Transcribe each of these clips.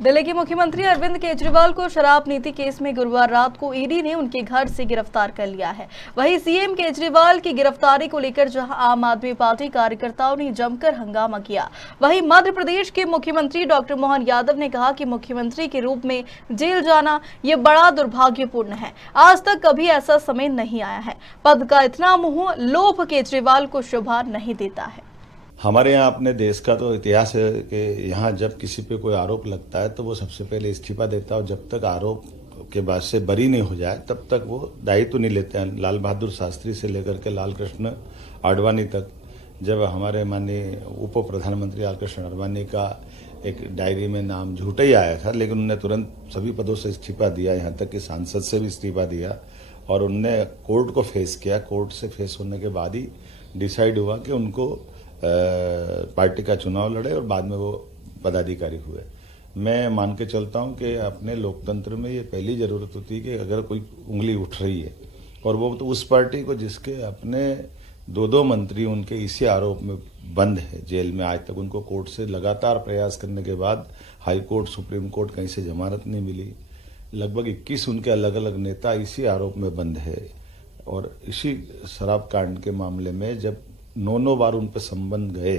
दिल्ली के मुख्यमंत्री अरविंद केजरीवाल को शराब नीति केस में गुरुवार रात को ईडी ने उनके घर से गिरफ्तार कर लिया है। वहीं सीएम केजरीवाल की गिरफ्तारी को लेकर जहां आम आदमी पार्टी कार्यकर्ताओं ने जमकर हंगामा किया, वहीं मध्य प्रदेश के मुख्यमंत्री डॉक्टर मोहन यादव ने कहा कि मुख्यमंत्री के रूप में जेल जाना ये बड़ा दुर्भाग्यपूर्ण है। आज तक कभी ऐसा समय नहीं आया है। पद का इतना मोह, लोभ केजरीवाल को शोभा नहीं देता है। हमारे यहाँ अपने देश का तो इतिहास है कि यहाँ जब किसी पे कोई आरोप लगता है तो वो सबसे पहले इस्तीफा देता है और जब तक आरोप के बाद से बरी नहीं हो जाए तब तक वो दायित्व नहीं लेते हैं। लाल बहादुर शास्त्री से लेकर के लाल कृष्ण आडवाणी तक, जब हमारे माननीय उप प्रधानमंत्री लाल कृष्ण आडवाणी का एक डायरी में नाम झूठा ही आया था, लेकिन उन्होंने तुरंत सभी पदों से इस्तीफा दिया, यहाँ तक कि सांसद से भी इस्तीफा दिया और उनने कोर्ट को फेस किया। कोर्ट से फेस होने के बाद ही डिसाइड हुआ कि उनको पार्टी का चुनाव लड़े और बाद में वो पदाधिकारी हुए। मैं मान के चलता हूं कि अपने लोकतंत्र में ये पहली जरूरत होती है कि अगर कोई उंगली उठ रही है और वो तो उस पार्टी को जिसके अपने दो मंत्री उनके इसी आरोप में बंद है जेल में, आज तक उनको कोर्ट से लगातार प्रयास करने के बाद हाई कोर्ट, सुप्रीम कोर्ट कहीं से जमानत नहीं मिली। लगभग 21 उनके अलग अलग नेता इसी आरोप में बंद है और इसी शराब कांड के मामले में जब 9 बार उन पर संबंध गए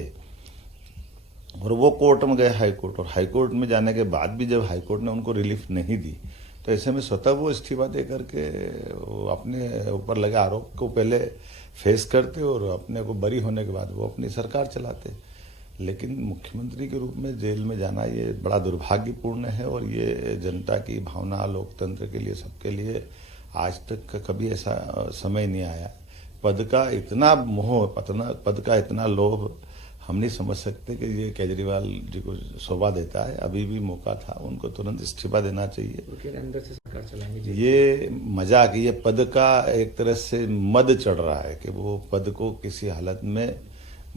और वो कोर्ट में गए, हाई कोर्ट, और हाई कोर्ट में जाने के बाद भी जब हाई कोर्ट ने उनको रिलीफ नहीं दी तो ऐसे में स्वतः वो इस्तीफा दे करके अपने ऊपर लगे आरोप को पहले फेस करते और अपने को बरी होने के बाद वो अपनी सरकार चलाते। लेकिन मुख्यमंत्री के रूप में जेल में जाना ये बड़ा दुर्भाग्यपूर्ण है और ये जनता की भावना, लोकतंत्र के लिए, सबके लिए आज तक कभी ऐसा समय नहीं आया। पद का इतना मोह, पद का इतना लोभ हम नहीं समझ सकते कि ये केजरीवाल जी को शोभा देता है। अभी भी मौका था, उनको तुरंत इस्तीफा देना चाहिए। अंदर से सरकार चलाएंगे। ये मजाक, ये पद का एक तरह से मद चढ़ रहा है कि वो पद को किसी हालत में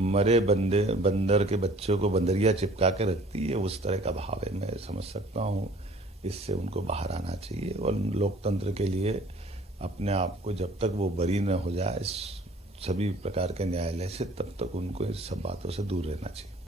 मरे बंदर के बच्चों को बंदरिया चिपका के रखती है, उस तरह का भाव है। मैं समझ सकता हूँ, इससे उनको बाहर आना चाहिए और लोकतंत्र के लिए अपने आप को जब तक वो बरी न हो जाए सभी प्रकार के न्यायालय से, तब तक उनको इस सब बातों से दूर रहना चाहिए।